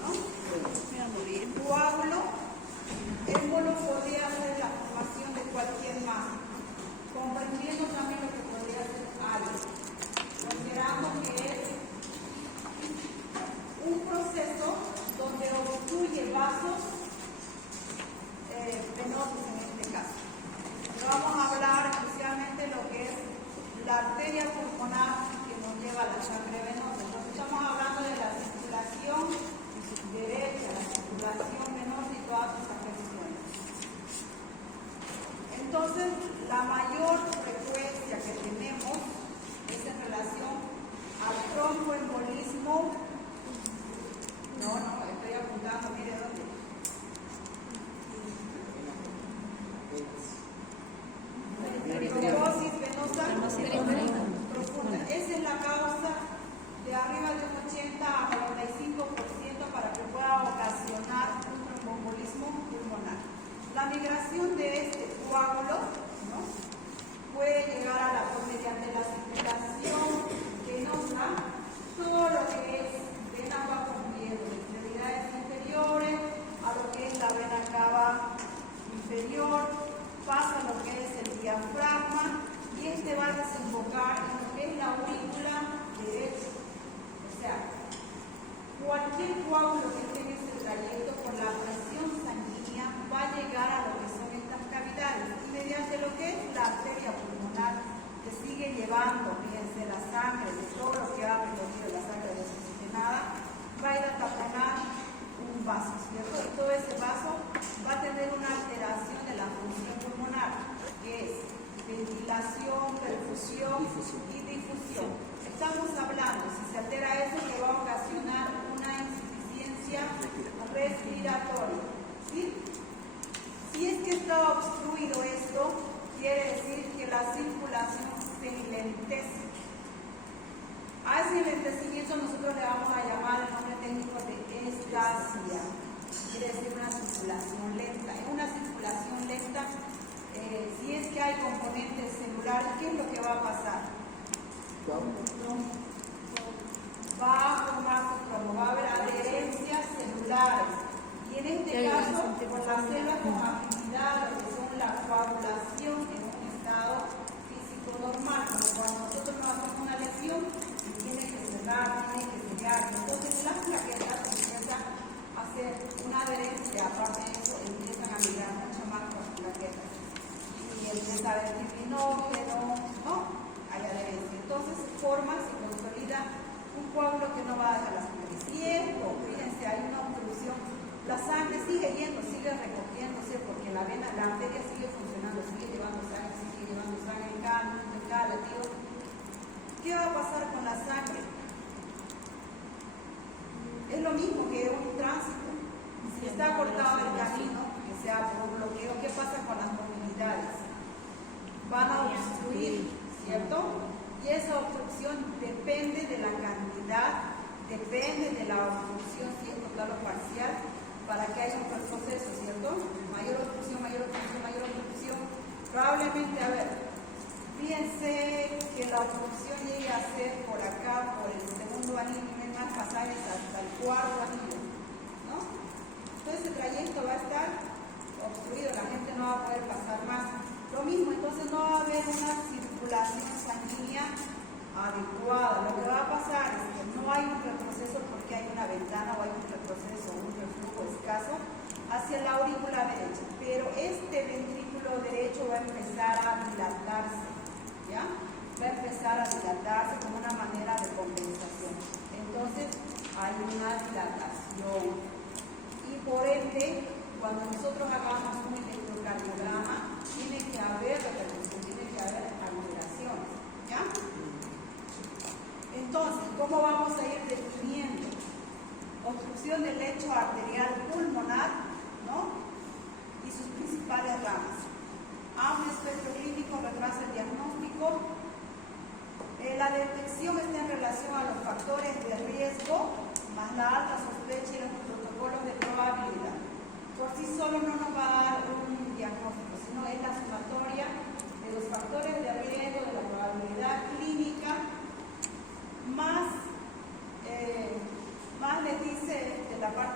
¿no? Coágulo, émbolo podría ser la formación de cualquier masa, comprendiendo también lo que podría ser algo, considerando que es un proceso donde obstruye vasos venosos en este caso. Vamos a hablar especialmente de lo que es la arteria pulmonar que nos lleva a la sangre venosa. Entonces estamos hablando de la circulación derecha, la circulación venosa y todas sus afecciones. Entonces, la mayor frecuencia que tenemos es en relación al tromboembolismo. No, estoy apuntando, mire dónde. Trombosis venosa profunda. Esa es la causa de arriba de un 80 a 45% para que pueda ocasionar un tromboembolismo pulmonar. La migración de este coágulo, ¿no?, puede llegar a mediante la circulación venosa, todo lo que es vena bajo miedo, de extremidades inferiores a lo que es la vena cava inferior, pasa lo que es el diafragma y este va a desembocar en lo que es la aurícula derecha. O sea, cualquier coágulo que esté en este trayecto con la presión sanguínea va a llegar a lo que son estas cavidades y mediante lo que es la arteria pulmonar que sigue llevando, fíjense, la sangre de todo lo que ha recogido la sangre desoxigenada, va a ir a taponar un vaso, ¿cierto? Y todo ese vaso va a tener una alteración de la función pulmonar, que es ventilación, perfusión y difusión. Estamos hablando, si se altera eso, que va a ocasionar una insuficiencia respiratoria, ¿sí? Si es que está obstruido esto, quiere decir que la circulación se enlentece. A ese enlentecimiento nosotros le vamos a llamar el nombre técnico de estasia. Quiere decir una circulación lenta. En una circulación lenta, si es que hay componentes celulares, ¿qué es lo que va a pasar? Va a formarse como va a haber adherencias celulares. Y en este caso, por las células con afinidad, lo que son la coagulación en un estado físico normal, como cuando nosotros nos hacemos una lesión y tiene que cerrar, tiene que sellar. Entonces las plaquetas empiezan a hacer una adherencia, aparte de eso, empiezan a migrar mucho más las plaquetas. Y empieza a haber fibrinógeno, ¿no? Hay adherencia. Entonces se forma, se consolida un coágulo que no va a dejar la sangre. Si esto, fíjense, hay una obstrucción, la sangre sigue yendo, sigue recogiéndose porque la vena, la arteria sigue funcionando, sigue llevando sangre en cada latido. ¿Qué va a pasar con la sangre? Es lo mismo que un tránsito. Si está cortado el camino, que sea por bloqueo, ¿qué pasa con las movilidades? Van a obstruir, ¿cierto? Y esa obstrucción depende de la cantidad, depende de la obstrucción, si es total o parcial, para que haya un proceso, ¿cierto? Mayor obstrucción. Probablemente, a ver, fíjense que la obstrucción llegue a ser por acá, por el segundo anillo, y más pasajes hasta el cuarto anillo, ¿no? Entonces el trayecto va a estar obstruido, la gente no va a poder pasar más. Lo mismo, entonces no va a haber una circulación sanguínea adecuada. Lo que va a pasar es que no hay un retroceso porque hay una ventana o hay un retroceso, un reflujo escaso hacia la aurícula derecha, pero este ventrículo derecho va a empezar a dilatarse, ¿ya? Va a empezar a dilatarse como una manera de compensación. Entonces hay una dilatación y por ende, cuando nosotros hagamos un electrocardiograma, tiene que haber repercusión, tiene que haber alteraciones, ¿ya? Entonces, ¿cómo vamos a ir definiendo? Obstrucción del lecho arterial pulmonar, ¿no? Y sus principales ramas. A un espectro clínico retrasa el diagnóstico. La detección está en relación a los factores de riesgo, más la alta sospecha y los protocolos de probabilidad. Por sí solo no nos va a dar un diagnóstico, sino es la sumatoria de los factores de riesgo, de la probabilidad clínica, más les dice de la parte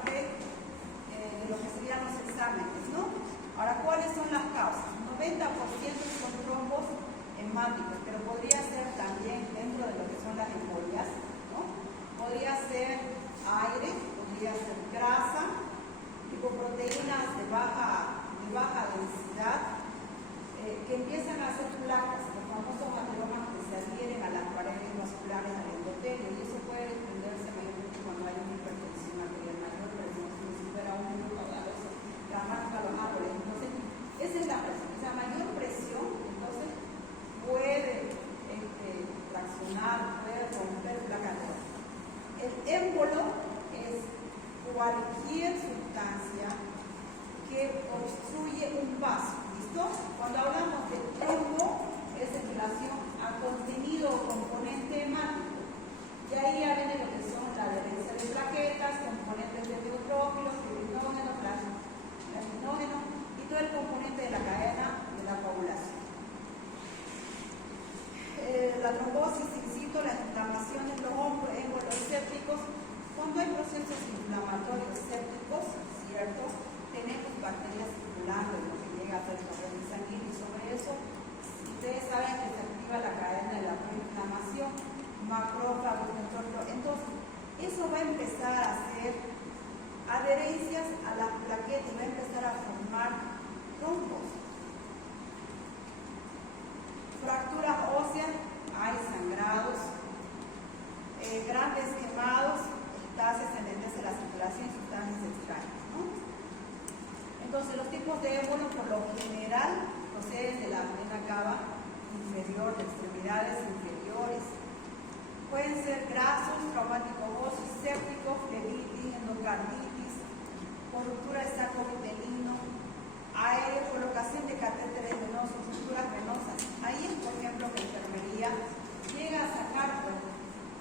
lesionar, puede romper placa de oro. El émbolo es cualquier sustancia que obstruye un vaso. ¿Listo? Cuando hablamos de embo, es en relación a contenido o componente hemático. Y ahí ya viene lo que son la adherencia de plaquetas, componentes de neutrófilos, fibrinógeno, plasminógeno y todo el componente de la cadena de la coagulación. La trombosis in situ, la inflamación en los émbolos sépticos. Cuando hay procesos inflamatorios sépticos, ¿cierto? Tenemos bacterias circulando en lo que llega a ser corriente sanguíneo, y sobre eso ustedes saben que se activa la cadena de la proinflamación, macrófagos, neutrófilos. Entonces, eso va a empezar a hacer adherencias a la plaqueta y va a empezar a formar trombos. Fracturas óseas, hay sangrados, grandes quemados, estasis en el de la circulación y sustancias extrañas, ¿no? Entonces, los tipos de émbolo por lo general proceden de la vena cava inferior, de extremidades inferiores. Pueden ser grasos, traumáticos óseos, sépticos, flebitis, endocarditis, con ruptura de saco vitelino, aéreo, colocación de catéteres venosos, rupturas venosas. Ahí, por ejemplo, que enfermería llega a sacar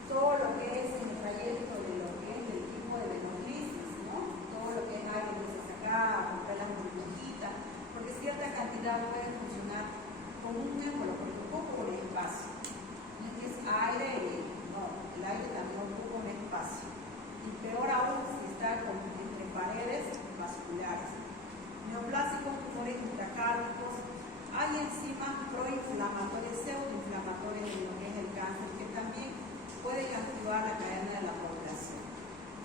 todo lo que es en el trayecto de lo que es el tipo de venolisis, ¿no? Todo lo que es aire que se saca, romper las burbujitas, porque cierta cantidad puede funcionar como un émbolo, porque ocupa un espacio. No es aire y no, el aire también ocupa un espacio. Y peor aún si está entre paredes vasculares. Neoplásicos, tumores intracárdicos, hay enzimas proinflamatorias, pseudoinflamatorias de lo que es el cáncer, que también pueden activar la cadena de la coagulación.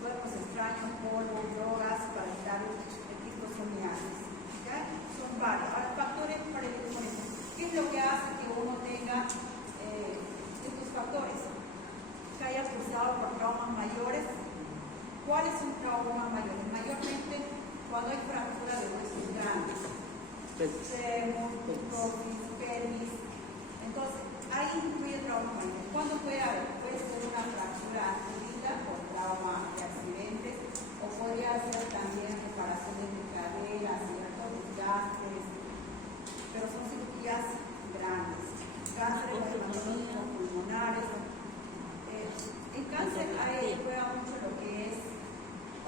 Cuerpos extraños, polvo, drogas, para evitar ectosomiasis. ¿Okay? Son varios. Ahora, factores predisponentes. ¿Qué es lo que hace que uno tenga estos factores? Que haya cruzado por traumas mayores. ¿Cuáles son traumas mayores? Mayormente cuando hay fractura de huesos grandes. Fémur, pelvis, pelvis. Entonces, ahí incluye trauma mayor. ¿Cuándo puede haber? Puede ser una fractura adquirida por trauma de accidentes, o podría ser también reparaciones de cadera, ciertos desgastes, pero son cirugías grandes. Cánceres hepáticos, pulmonares. En cáncer ahí juega mucho lo que es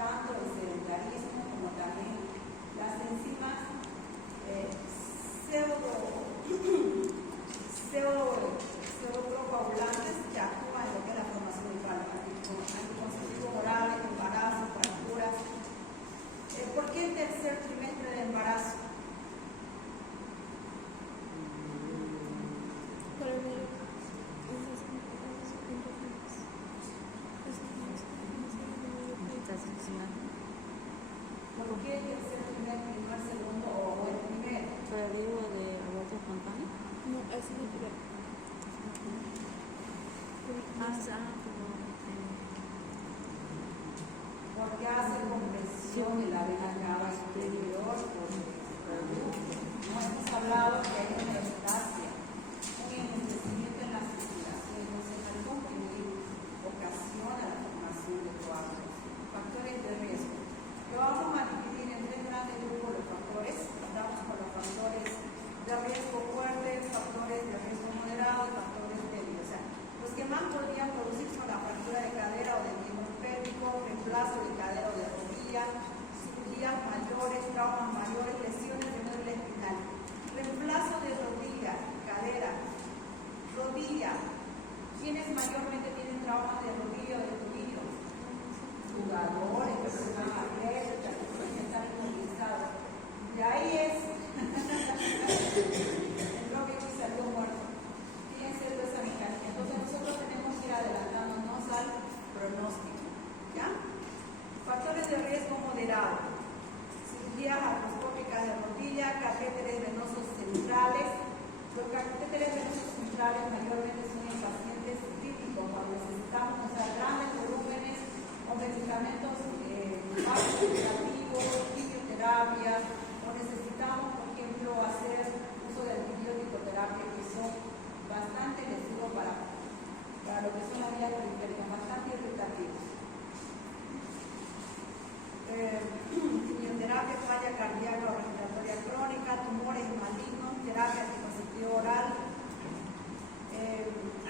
tanto el sedentarismo como también las enzimas pseudoprocoagulantes que actúan en lo que es la formación del fármaco, anticonceptivos orales, embarazos, fracturas. ¿Por qué el tercer trimestre de embarazo? ¿Por qué el tercer trimestre, primer, segundo o el primero? ¿Previo de aborto espontáneo? No, ese es el primero. Porque hace compresión de la vena cava superior. No hemos hablado que hay una epistasia, un enriquecimiento en la circulación, el comprimir ocasiona la formación de coágulos. Factores de riesgo. Lo vamos a dividir en tres grandes grupos de factores. Estamos con los factores de riesgo fuerte, factores de riesgo moderado y factores débiles. O sea, los que más podrían producir son la fractura de cadera o de miembro pélvico, reemplazo de cadera o de rodilla, cirugías mayores, traumas mayores, lesiones de médula espinal. Reemplazo de rodilla lo que son las vías periféricas, bastante irritativos. Quimioterapia, falla cardíaca o respiratoria crónica, tumores malignos, terapia anticonceptiva oral,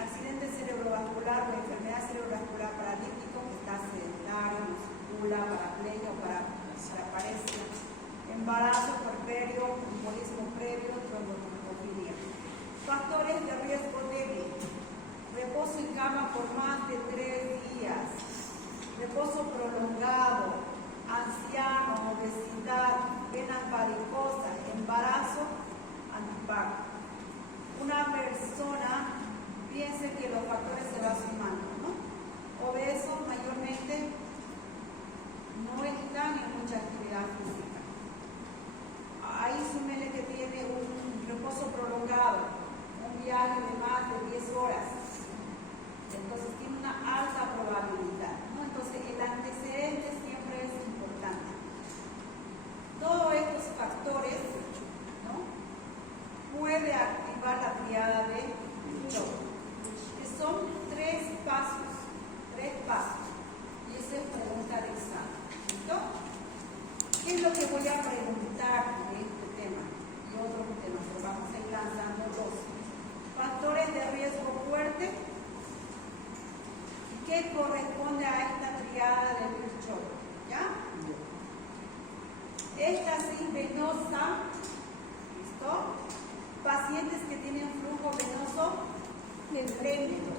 accidente cerebrovascular o enfermedad cerebrovascular paralítico que está sedentario, no circula, paraplegia o paraparesia, embarazo, puerperio, embolismo previo, trombofilia. Factores de riesgo débil: reposo en cama por más de 3 días, reposo prolongado, anciano, obesidad, venas varicosas, embarazo, antiparto. Una persona, piense que los factores se van sumando, ¿no? Obesos mayormente no están en mucha actividad física. Ahí súmele que tiene un reposo prolongado, un viaje de más de 10 horas. Entonces tiene una alta probabilidad, ¿no? Entonces el antecedente siempre es importante. Todos estos factores, ¿no?, puede activar la triada de shock, que son 3 pasos. Y esa es pregunta de examen. ¿Listo? ¿Qué es lo que voy a preguntar de este tema? Y otros temas, pero vamos a ir lanzando 2. Factores de riesgo fuerte. ¿Y qué corresponde a esta triada de Virchow? ¿Ya? Éxtasis venosa. ¿Listo? Pacientes que tienen flujo venoso lento.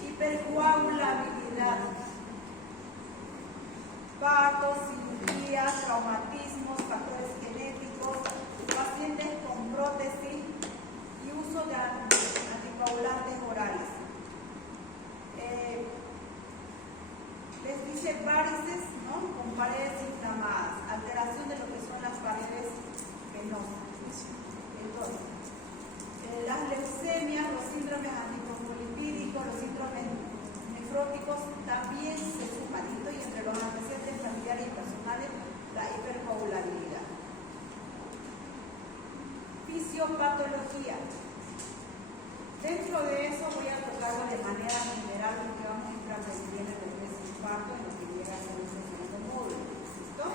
Hipercoagulabilidad. Partos, cirugías, traumatismos, factores genéticos, pacientes con prótesis y uso de anticoagulantes orales. Les dice varices, ¿no?, con paredes inflamadas, alteración de lo que son las paredes venosas. Entonces, las leucemias, los síndromes antifosfolipídicos, los síndromes nefróticos también se suman, y entre los antecedentes familiares y personales, la hipercoagulabilidad. Fisiopatología. Dentro de eso voy a tocarlo de manera general porque vamos a entrar en el infarto en lo que llega a ser un segundo módulo. ¿Listo?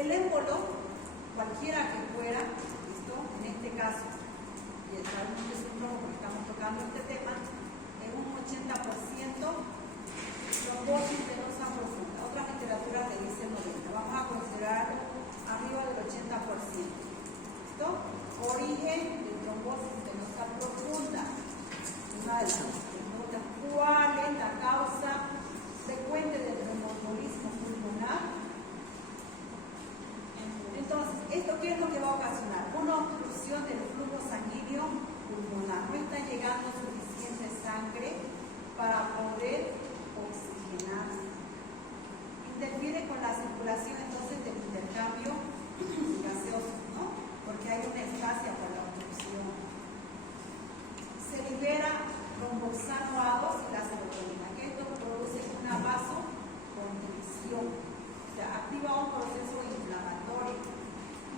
El émbolo, cualquiera que fuera, ¿listo?, en este caso, y realmente es un rojo porque estamos tocando este tema, es un 80% trombosis venosa profunda. Otras literaturas le dicen 90%. Vamos a considerar arriba del 80%. ¿Listo? Origen de trombosis venosa profunda. Una de las preguntas: ¿cuál es la causa frecuente del tromboembolismo pulmonar? Entonces, ¿esto qué es lo que va a ocasionar? Una obstrucción del flujo sanguíneo pulmonar. No está llegando suficiente sangre para poder oxigenar. Interfiere con la circulación entonces del intercambio gaseoso, ¿no?, porque hay una estasia por la obstrucción. Se libera tromboxano A2 y la serotonina, que esto produce una vasoconstricción, o sea, activa un proceso inflamatorio.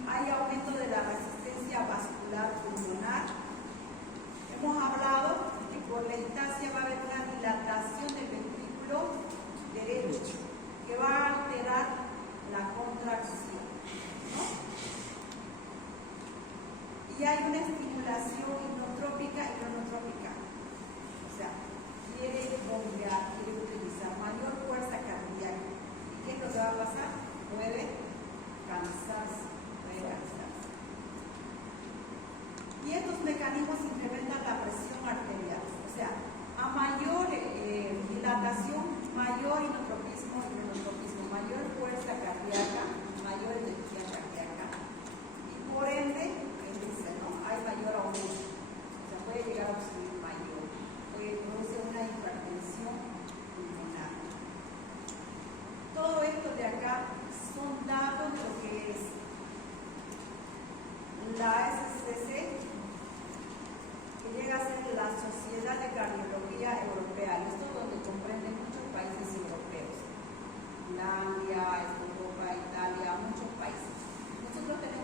Hay aumento de la resistencia vascular pulmonar. Hemos hablado que por la estasia va a haber una dilatación del ventrículo derecho que va a alterar la contracción, ¿no? Y hay una estimulación inotrópica y cronotrópica. O sea, quiere bombear, quiere utilizar mayor fuerza cardíaca. ¿Y qué es lo que va a pasar? Puede cansarse. Y estos mecanismos incrementan la presión arterial. O sea, a mayor dilatación, mayor inotropismo y cronotropismo, mayor fuerza cardíaca, mayor energía cardíaca. Y por ende, dice, ¿no?, hay mayor aumento. O sea, puede llegar a obstruir mayor. Puede producir una hipertensión pulmonar. Todo esto de acá son datos de lo que es la SCC, que llega a ser la Sociedad de Cardiología Europea. Esto es donde comprende muchos países europeos. Finlandia, Europa, Italia, muchos países. Nosotros tenemos